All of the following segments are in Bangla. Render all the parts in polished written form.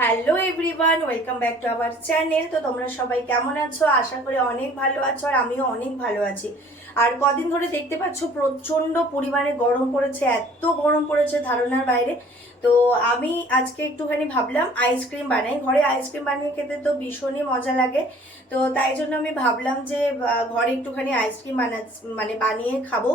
Hello everyone, welcome back to our channel. তো তোমরা সবাই কেমন আছো? আশা করি অনেক ভালো আছো, আর আমিও অনেক ভালো আছি। আর কদিন ধরে দেখতে পাচ্ছ প্রচন্ড পরিমাণে গরম পড়েছে, এত গরম পড়েছে ধারণার বাইরে। তো আমি আজকে একটুখানি ভাবলাম আইসক্রিম বানাই। ঘরে আইসক্রিম বানিয়ে খেতে তো ভীষণই মজা লাগে। তো তাই জন্য আমি ভাবলাম যে ঘরে একটুখানি আইসক্রিম বানিয়ে খাবো।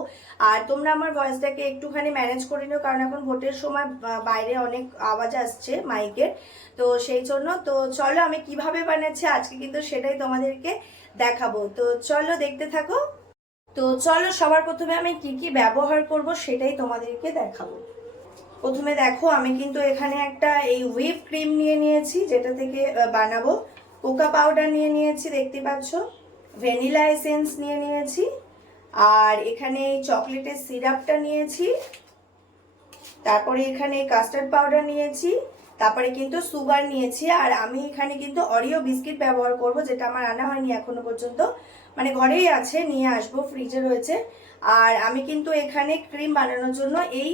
আর তোমরা আমার ভয়েসটাকে একটুখানি ম্যানেজ করে নিও, কারণ এখন ভোটের সময় বাইরে অনেক আওয়াজ আসছে মাইকের। তো সেই জন্য তো চলো আমি কিভাবে বানাচ্ছি আজকে কিন্তু সেটাই তোমাদেরকে দেখাবো। তো চলো দেখতে থাকো। তো চলো সবার প্রথমে আমি কি কি ব্যবহার করব সেটাই তোমাদেরকে দেখাবো। প্রথমে দেখো, আমি কিন্তু এখানে একটা এই হুইপ ক্রিম নিয়ে নিয়েছি, যেটা থেকে বানাবো। কোকা পাউডার নিয়ে নিয়েছি, দেখতে পাচ্ছ। ভ্যানিলা এসেন্স নিয়ে নিয়েছি। আর এখানে চকলেটের সিরাপটা নিয়েছি। তারপরে এখানে কাস্টার্ড পাউডার নিয়েছি। তারপরে কিন্তু সুগার নিয়েছি। আর আমি এখানে কিন্তু অরিও বিস্কিট ব্যবহার করব, যেটা আমার আনা হয়নি এখনো পর্যন্ত, মানে ঘরেই আছে, নিয়ে আসবো, ফ্রিজে রয়েছে। আর আমি কিন্তু এখানে ক্রিম বানানোর জন্য এই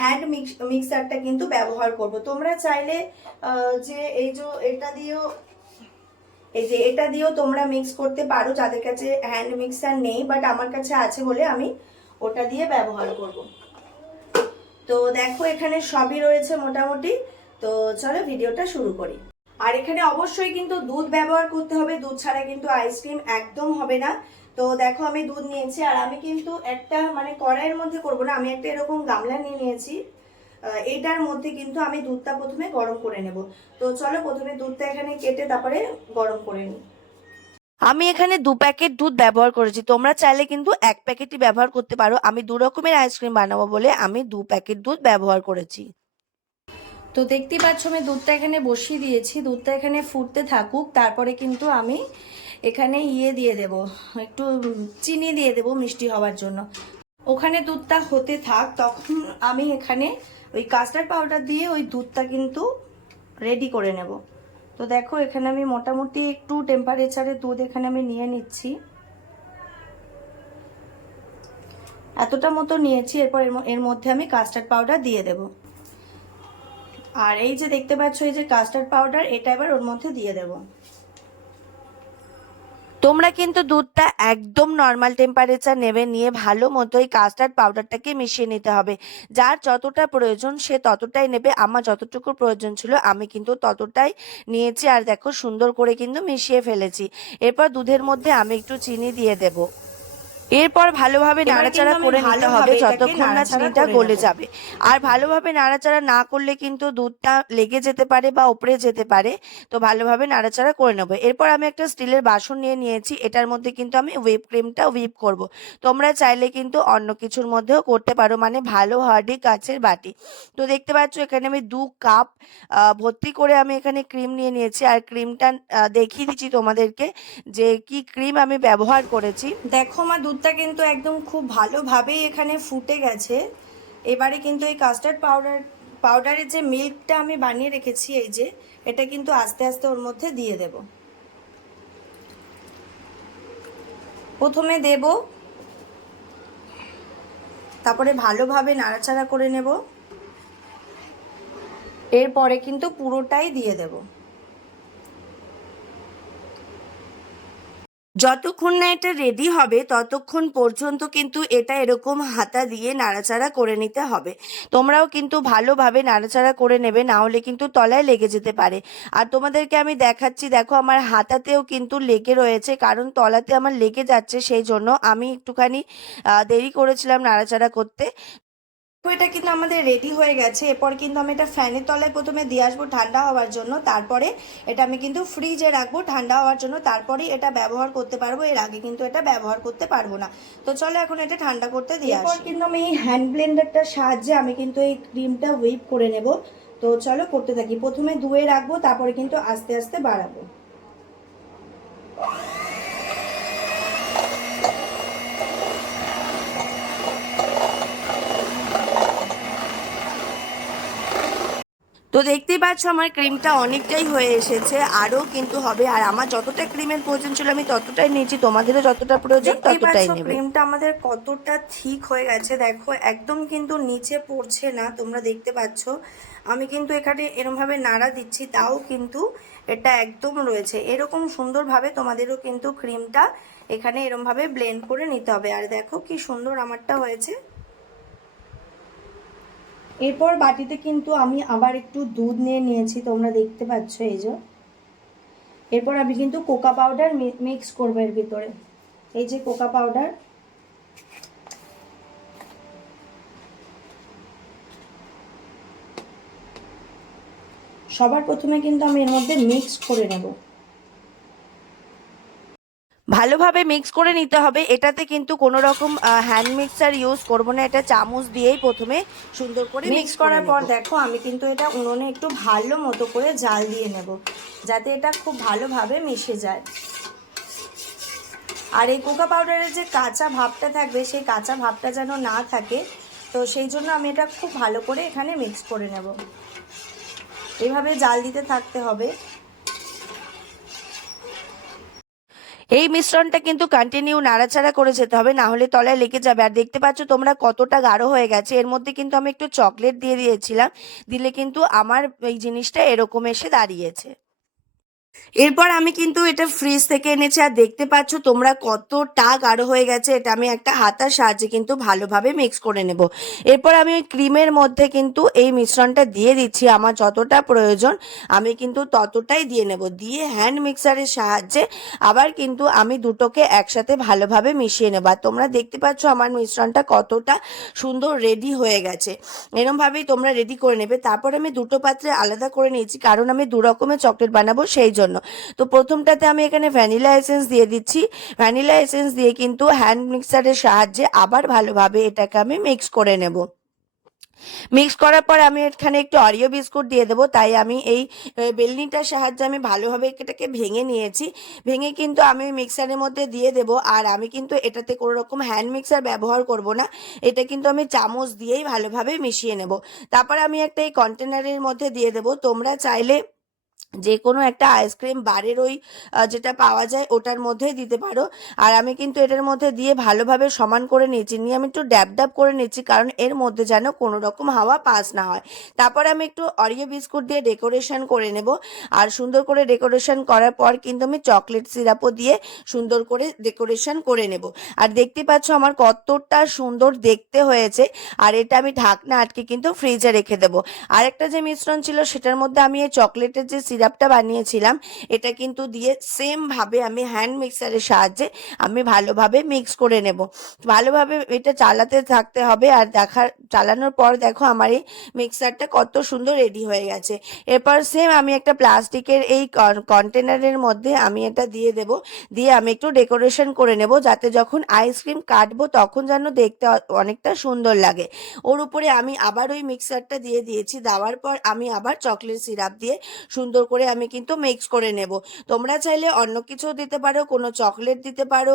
হ্যান্ড মিক্সারটা কিন্তু ব্যবহার করব। তোমরা চাইলে যে এটা দিয়েও তোমরা মিক্স করতে পারো, যাদের কাছে হ্যান্ড মিক্সার নেই, বাট আমার কাছে আছে বলে আমি ওটা দিয়ে ব্যবহার করব। তো দেখো এখানে সবই রয়েছে মোটামুটি। তো চলো ভিডিওটা শুরু করি। আর এখানে অবশ্যই কিন্তু দুধ ব্যবহার করতে হবে, দুধ ছাড়া কিন্তু আইসক্রিম একদম হবে না। তো দেখো আমি দুধ নিয়েছি, আর আমি কিন্তু একটা কড়াইয়ের মধ্যে করব না, আমি একটা এরকম গামলা নিয়ে নিয়েছি। এইটার মধ্যে কিন্তু আমি দুধটা প্রথমে গরম করে নেব। তো চলো প্রথমে দুধটা এখানে কেটে তারপরে গরম করে নিই। আমি এখানে 2 প্যাকেট দুধ ব্যবহার করেছি, তোমরা চাইলে কিন্তু 1 প্যাকেটই ব্যবহার করতে পারো। আমি 2 রকমের আইসক্রিম বানাবো বলে আমি 2 প্যাকেট দুধ ব্যবহার করেছি। তো দেখতেই পাচ্ছ আমি দুধটা এখানে বসিয়ে দিয়েছি, দুধটা এখানে ফুটতে থাকুক। তারপরে কিন্তু আমি এখানে দিয়ে দেব, একটু চিনি দিয়ে দেব মিষ্টি হওয়ার জন্য। ওখানে দুধটা হতে থাক, তখন আমি এখানে ওই কাস্টার্ড পাউডার দিয়ে ওই দুধটা কিন্তু রেডি করে নেব। তো দেখো এখানে আমি মোটামুটি একটু টেম্পারেচারে দুধ এখানে আমি নিয়ে নিচ্ছি, এতটা মতো নিয়েছি। এরপর এর মধ্যে আমি কাস্টার্ড পাউডার দিয়ে দেব। আর এই যে দেখতে পাচ্ছ এই যে কাস্টার্ড পাউডার, এটা এবার ওর মধ্যে দিয়ে দেব। তোমরা কিন্তু দুধটা একদম নর্মাল টেম্পারেচার নেবে, নিয়ে ভালো মতো এই কাস্টার্ড পাউডারটাকে মিশিয়ে নিতে হবে। যার যতটা প্রয়োজন সে ততটাই নেবে। আমার যতটুকু প্রয়োজন ছিল আমি কিন্তু ততটাই নিয়েছি। আর দেখো সুন্দর করে কিন্তু মিশিয়ে ফেলেছি। এরপর দুধের মধ্যে আমি একটু চিনি দিয়ে দেবো। এরপর ভালোভাবে নাড়াচাড়া করে নিতে হবে যতক্ষণ না চিনিটা গলে যাবে। আর ভালোভাবে নাড়াচাড়া না করলে কিন্তু দুধটা লেগে যেতে পারে বা উপড়ে যেতে পারে। তো ভালোভাবে নাড়াচাড়া করে নেবো। এরপর আমি একটা স্টিলের বাসন নিয়ে নিয়েছি, এটার মধ্যে কিন্তু আমি হুইপ ক্রিমটা হুইপ করব। তোমরা চাইলে কিন্তু অন্য কিছুর মধ্যেও করতে পারো, মানে ভালো হার্ডি কাচের বাটি। তো দেখতে পাচ্ছ এখানে আমি 2 কাপ ভর্তি করে আমি এখানে ক্রিম নিয়ে নিয়েছি। আর ক্রিমটা দেখিয়ে দিচ্ছি তোমাদেরকে যে কি ক্রিম আমি ব্যবহার করেছি। দেখো আমার দুধটা কিন্তু একদম খুব ভালোভাবেই এখানে ফুটে গেছে। এবারে কিন্তু এই কাস্টার্ড পাউডারের যে মিল্কটা আমি বানিয়ে রেখেছি, এই যে এটা কিন্তু আস্তে আস্তে ওর মধ্যে দিয়ে দেব। প্রথমে দেব, তারপরে ভালোভাবে নাড়াচাড়া করে নেব। এরপরে কিন্তু পুরোটাই দিয়ে দেব। যতক্ষণ না এটা রেডি হবে ততক্ষণ পর্যন্ত কিন্তু এটা এরকম হাতা দিয়ে নাড়াচাড়া করে নিতে হবে। তোমরাও কিন্তু ভালোভাবে নাড়াচাড়া করে নেবে, না হলে কিন্তু তলায় লেগে যেতে পারে। আর তোমাদেরকে আমি দেখাচ্ছি, দেখো আমার হাতাতেও কিন্তু লেগে রয়েছে, কারণ তলাতে আমার লেগে যাচ্ছে, সেই জন্য আমি একটুখানি দেরি করেছিলাম নাড়াচাড়া করতে। তো এটা কিন্তু আমাদের রেডি হয়ে গেছে। এরপর কিন্তু আমি এটা ফ্যানের তলায় প্রথমে দিয়ে আসবো ঠান্ডা হওয়ার জন্য, তারপরে এটা আমি কিন্তু ফ্রিজে রাখবো ঠান্ডা হওয়ার জন্য, তারপরেই এটা ব্যবহার করতে পারবো। এর আগে কিন্তু এটা ব্যবহার করতে পারবো না। তো চলো এখন এটা ঠান্ডা করতে দিয়ে আসি। এরপর কিন্তু আমি এই হ্যান্ড ব্লেন্ডারটার সাহায্যে আমি কিন্তু এই ক্রিমটা হুইপ করে নেব। তো চলো করতে থাকি। প্রথমে দুয়ে রাখবো, তারপরে কিন্তু আস্তে আস্তে বাড়াবো। তো দেখতেই পাচ্ছ আমার ক্রিমটা অনেকটাই হয়ে এসেছে, আরও কিন্তু হবে। আর আমার যতটা ক্রিমের প্রয়োজন ছিল আমি ততটাই নিয়েছি, তোমাদেরও যতটা প্রয়োজন ততটাই নেবে। ক্রিমটা আমাদের কতটা ঠিক হয়ে গেছে দেখো, একদম কিন্তু নিচে পড়ছে না, তোমরা দেখতে পাচ্ছ। আমি কিন্তু এখানে এরমভাবে নাড়া দিচ্ছি, তাও কিন্তু এটা একদম রয়েছে। এরকম সুন্দরভাবে তোমাদেরও কিন্তু ক্রিমটা এখানে এরমভাবে ব্লেন্ড করে নিতে হবে। আর দেখো কি সুন্দর আমারটা হয়েছে। এরপর বাটিতে কিন্তু আমি আবার একটু দুধ নিয়ে নিয়েছি, তোমরা দেখতে পাচ্ছ এই যে। এরপর আমি কিন্তু কোকা পাউডার মিক্স করবো এর ভিতরে। এই যে কোকা পাউডার, সবার প্রথমে কিন্তু আমি এর মধ্যে মিক্স করে নেব। ভালোভাবে মিক্স করে নিতে হবে। এটাতে কিন্তু কোনো রকম হ্যান্ড মিক্সার ইউজ করব না, এটা চামচ দিয়েই প্রথমে সুন্দর করে মিক্স করার পর দেখো আমি কিন্তু এটা উনুনে একটু ভালো মতো করে জাল দিয়ে নেব, যাতে এটা খুব ভালোভাবে মিশে যায়। আর এই কোকা পাউডারের যে কাঁচা ভাবটা থাকবে, সেই কাঁচা ভাবটা যেন না থাকে, তো সেই জন্য আমি এটা খুব ভালো করে এখানে মিক্স করে নেব। এভাবে জাল দিতে থাকতে হবে। এই মিশ্রণটা কিন্তু কন্টিনিউ নাড়াচাড়া করে যেতে হবে, না হলে তলায় লেগে যাবে। আর দেখতে পাচ্ছ তোমরা কতটা গাঢ় হয়ে গেছে। এর মধ্যে কিন্তু আমি একটু চকলেট দিয়ে দিয়েছিলাম, দিলে কিন্তু আমার এই জিনিসটা এরকম এসে দাঁড়িয়েছে। এরপর আমি কিন্তু এটা ফ্রিজ থেকে এনেছি, আর দেখতে পাচ্ছ তোমরা কতটা গাঢ় হয়ে গেছে। এটা আমি একটা হাতার সাহায্যে কিন্তু ভালোভাবে মিক্স করে নেব। এরপর আমি ওই ক্রিমের মধ্যে কিন্তু এই মিশ্রণটা দিয়ে দিচ্ছি, আমার যতটা প্রয়োজন আমি কিন্তু ততটাই দিয়ে নেব। দিয়ে হ্যান্ড মিক্সারের সাহায্যে আবার কিন্তু আমি দুটোকে একসাথে ভালোভাবে মিশিয়ে নেব। আর তোমরা দেখতে পাচ্ছ আমার মিশ্রণটা কতটা সুন্দর রেডি হয়ে গেছে। এরকমভাবেই তোমরা রেডি করে নেবে। তারপর আমি দুটো পাত্রে আলাদা করে নিয়েছি, কারণ আমি দু রকমের চকলেট বানাবো সেই জন্য। তো প্রথমটাতে আমি এখানে ভ্যানিলা এসেন্স দিয়ে দিচ্ছি। ভ্যানিলা এসেন্স দিয়ে কিন্তু হ্যান্ড মিক্সারের সাহায্যে আবার ভালোভাবে এটাকে আমি মিক্স করে নেব। মিক্স করার পর আমি এখানে একটু অরিও বিস্কুট দিয়ে দেবো, তাই আমি এই বেলনিটার সাহায্যে আমি ভালোভাবে এটাকে ভেঙে নিয়েছি। ভেঙে কিন্তু আমি মিক্সারের মধ্যে দিয়ে দেব। আর আমি কিন্তু এটাতে কোনো রকম হ্যান্ড মিক্সার ব্যবহার করব না, এটা কিন্তু আমি চামচ দিয়েই ভালোভাবে মিশিয়ে নেব। তারপর আমি একটা এই কন্টেনারের মধ্যে দিয়ে দেবো। তোমরা চাইলে যে কোনো একটা আইসক্রিম বারের ওই যেটা পাওয়া যায় ওটার মধ্যে দিতে পারো। আর আমি কিন্তু এটার মধ্যে দিয়ে ভালোভাবে সমান করে নিয়েছি, নিয়ে আমি একটু ড্যাব ড্যাব করে নিচ্ছি, কারণ এর মধ্যে যেন কোনো রকম হাওয়া পাস না হয়। তারপর আমি একটু অরিও বিস্কুট দিয়ে ডেকোরেশন করে নেব। আর সুন্দর করে ডেকোরেশন করার পর কিন্তু আমি চকলেট সিরাপও দিয়ে সুন্দর করে ডেকোরেশন করে নেব। আর দেখতে পাচ্ছ আমার কতটা সুন্দর দেখতে হয়েছে। আর এটা আমি ঢাকনা আটকে কিন্তু ফ্রিজে রেখে দেবো। আরেকটা যে মিশ্রণ ছিল সেটার মধ্যে আমি এই চকলেটের যে সিরাপটা বানিয়েছিলাম এটা কিন্তু দিয়ে সেম ভাবে আমি হ্যান্ড মিক্সারের সাহায্যে আমি ভালোভাবে মিক্স করে নেব। ভালোভাবে এটা চালাতে থাকতে হবে। আর চালানোর পর দেখো আমার এই মিক্সারটা কত সুন্দর রেডি হয়ে গেছে। এরপর সেম আমি একটা প্লাস্টিকের এই কন্টেনারের মধ্যে আমি এটা দিয়ে দেব। দিয়ে আমি একটু ডেকোরেশন করে নেব, যাতে যখন আইসক্রিম কাটবো তখন যেন দেখতে অনেকটা সুন্দর লাগে। ওর উপরে আমি আবার ওই মিক্সারটা দিয়ে দিয়েছি। দেওয়ার পর আমি আবার চকলেট সিরাপ দিয়ে সুন্দর করে আমি কিন্তু মিক্স করে নেব। তোমরা চাইলে অন্য কিছুও দিতে পারো, কোনো চকলেট দিতে পারো।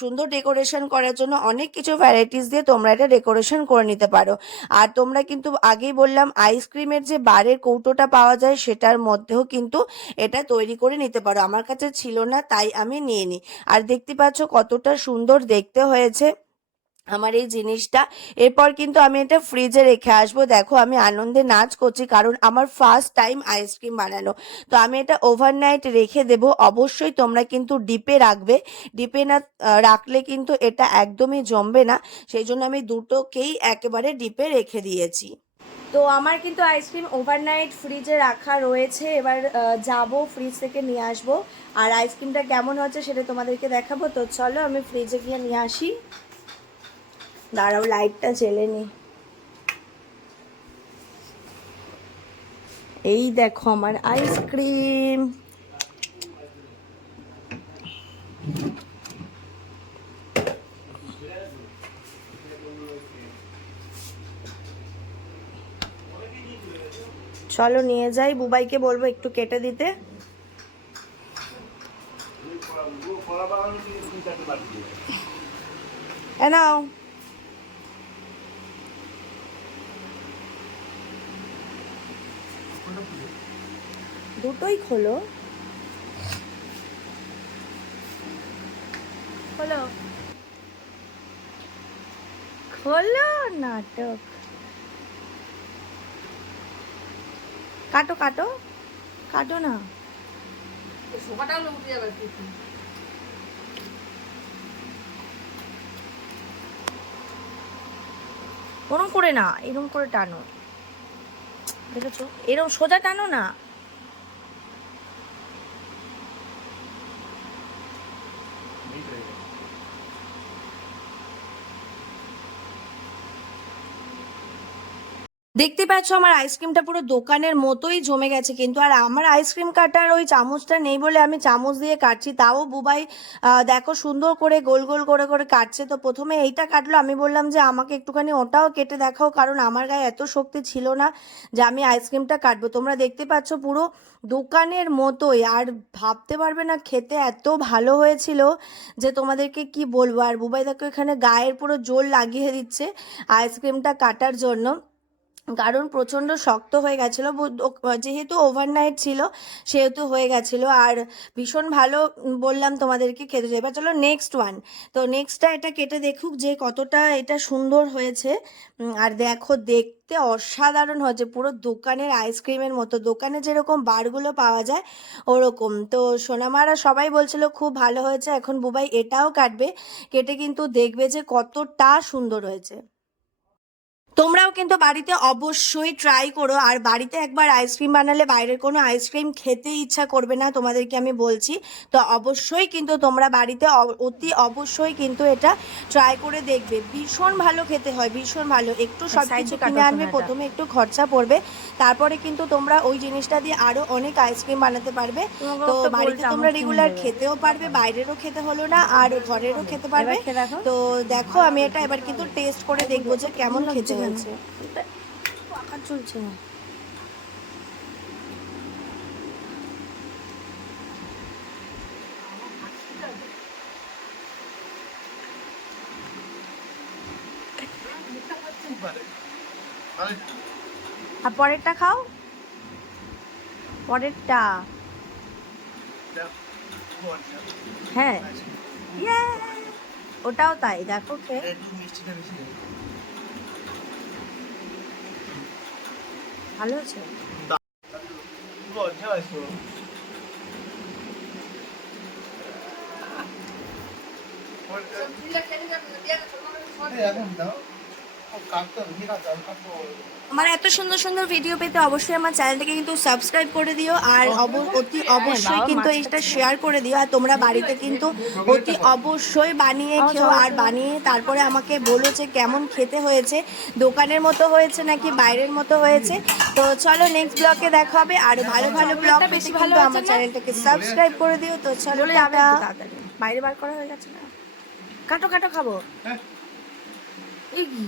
সুন্দর ডেকোরেশন করার জন্য অনেক কিছু ভ্যারাইটিস দিয়ে তোমরা এটা ডেকোরেশন করে নিতে পারো। আর তোমরা কিন্তু আগেই বললাম আইসক্রিমের যে বারের কৌটোটা পাওয়া যায় সেটার মধ্যেও কিন্তু এটা তৈরি করে নিতে পারো। আমার কাছে ছিল না তাই আমি নিয়ে নিই। আর দেখতে পাচ্ছ কতটা সুন্দর দেখতে হয়েছে আমার এই জিনিসটা। এরপর কিন্তু আমি এটা ফ্রিজে রেখে আসবো। দেখো আমি আনন্দে নাচ করছি, কারণ আমার ফার্স্ট টাইম আইসক্রিম বানানো। তো আমি এটা ওভারনাইট রেখে দেব। অবশ্যই তোমরা কিন্তু ডিপে রাখবে। ডিপে না রাখলে কিন্তু এটা একদমই জমবে না, সেই জন্য আমি দুটোকেই একেবারে ডিপে রেখে দিয়েছি। তো আমার কিন্তু আইসক্রিম ওভারনাইট ফ্রিজে রাখা রয়েছে। এবার যাব ফ্রিজ থেকে নিয়ে আসবো। আর আইসক্রিমটা কেমন হচ্ছে সেটা তোমাদেরকে দেখাবো। তো চলো আমি ফ্রিজে গিয়ে নিয়ে আসি। দাঁড়াও, লাইটটা জ্বেলে নি। এই দেখো আমার আইসক্রিম। চলো নিয়ে যাই, বুবাইকে বলবো একটু কেটে দিতে। নাও, দুটোই খোলো। খোলো খোলো, নাটক। কাটো কাটো কাটো না। ওরম করে না, এরম করে টানো, দেখেছো? এরম সোজা টানো না। দেখতে পাচ্ছ আমার আইসক্রিমটা পুরো দোকানের মতোই জমে গেছে কিন্তু। আর আমার আইসক্রিম কাটার ওই চামচটা নেই বলে আমি চামচ দিয়ে কাটছি, তাও বুবাই দেখো সুন্দর করে গোল গোল করে করে কাটছে। তো প্রথমে এইটা কাটলো, আমি বললাম যে আমাকে একটুখানি ওটাও কেটে দেখাও, কারণ আমার গায়ে এত শক্তি ছিল না যে আমি আইসক্রিমটা কাটবো। তোমরা দেখতে পাচ্ছ পুরো দোকানের মতোই, আর ভাবতে পারবে না খেতে এত ভালো হয়েছিল যে তোমাদেরকে কি বলবো। আর বুবাই দেখো এখানে গায়ের পুরো জোর লাগিয়ে দিচ্ছে আইসক্রিমটা কাটার জন্য, কারণ প্রচণ্ড শক্ত হয়ে গেছিলো, যেহেতু ওভারনাইট ছিল সেহেতু হয়ে গেছিলো। আর ভীষণ ভালো বললাম তোমাদেরকে খেতে। এবার চলো নেক্সট ওয়ান। তো নেক্সটটা এটা কেটে দেখুক যে কতটা এটা সুন্দর হয়েছে। আর দেখো দেখতে অসাধারণ হয়েছে, পুরো দোকানের আইসক্রিমের মতো, দোকানে যেরকম বারগুলো পাওয়া যায় ওরকম। তো সোনামারা সবাই বলছিল খুব ভালো হয়েছে। এখন বুবাই এটাও কাটবে, কেটে কিন্তু দেখবে যে কতটা সুন্দর হয়েছে। তোমরাও কিন্তু বাড়িতে অবশ্যই ট্রাই করো। আর বাড়িতে একবার আইসক্রিম বানালে বাইরের কোনো আইসক্রিম খেতে ইচ্ছা করবে না, তোমাদেরকে আমি বলছি। তো অবশ্যই কিন্তু তোমরা বাড়িতে অতি অবশ্যই কিন্তু এটা ট্রাই করে দেখবে, ভীষণ ভালো খেতে হয়, ভীষণ ভালো। একটু সব কিছু কিনে আনবে, প্রথমে একটু খরচা পড়বে, তারপরে কিন্তু তোমরা ওই জিনিসটা দিয়ে আরো অনেক আইসক্রিম বানাতে পারবে। তো বাড়িতে তোমরা রেগুলার খেতেও পারবে, বাইরেরও খেতে হলো না আর ঘরেরও খেতে পারবে। তো দেখো আমি এটা এবার কিন্তু টেস্ট করে দেখবো যে কেমন খেতে হয়েছে। পাকা চলছে না। আর পরেরটা খাও, পরেরটা। হ্যাঁ ইয়ে, ওটাও তাই, দেখো খেয়ে। ভালো আছে। আমার এত সুন্দর সুন্দর ভিডিও পেতে অবশ্যই আমার চ্যানেলটাকে কিন্তু সাবস্ক্রাইব করে দিও। আর অতি অবশ্যই কিন্তু এটা শেয়ার করে দিও। আর তোমরা বাড়িতে কিন্তু অতি অবশ্যই বানিয়ে খেও, আর বানিয়ে তারপরে আমাকে বলো যে কেমন খেতে হয়েছে, দোকানের মতো হয়েছে নাকি বাইরের মতো হয়েছে। তো চলো নেক্সট ব্লগে দেখা হবে, আর ভালো ভালো ব্লগ পেতে কিন্তু আমার চ্যানেলটাকে সাবস্ক্রাইব করে দিও। তো চলো টাটা। বাইরে বার করা হয়ে গেছে না, কাটো কাটো খাবো। এই কি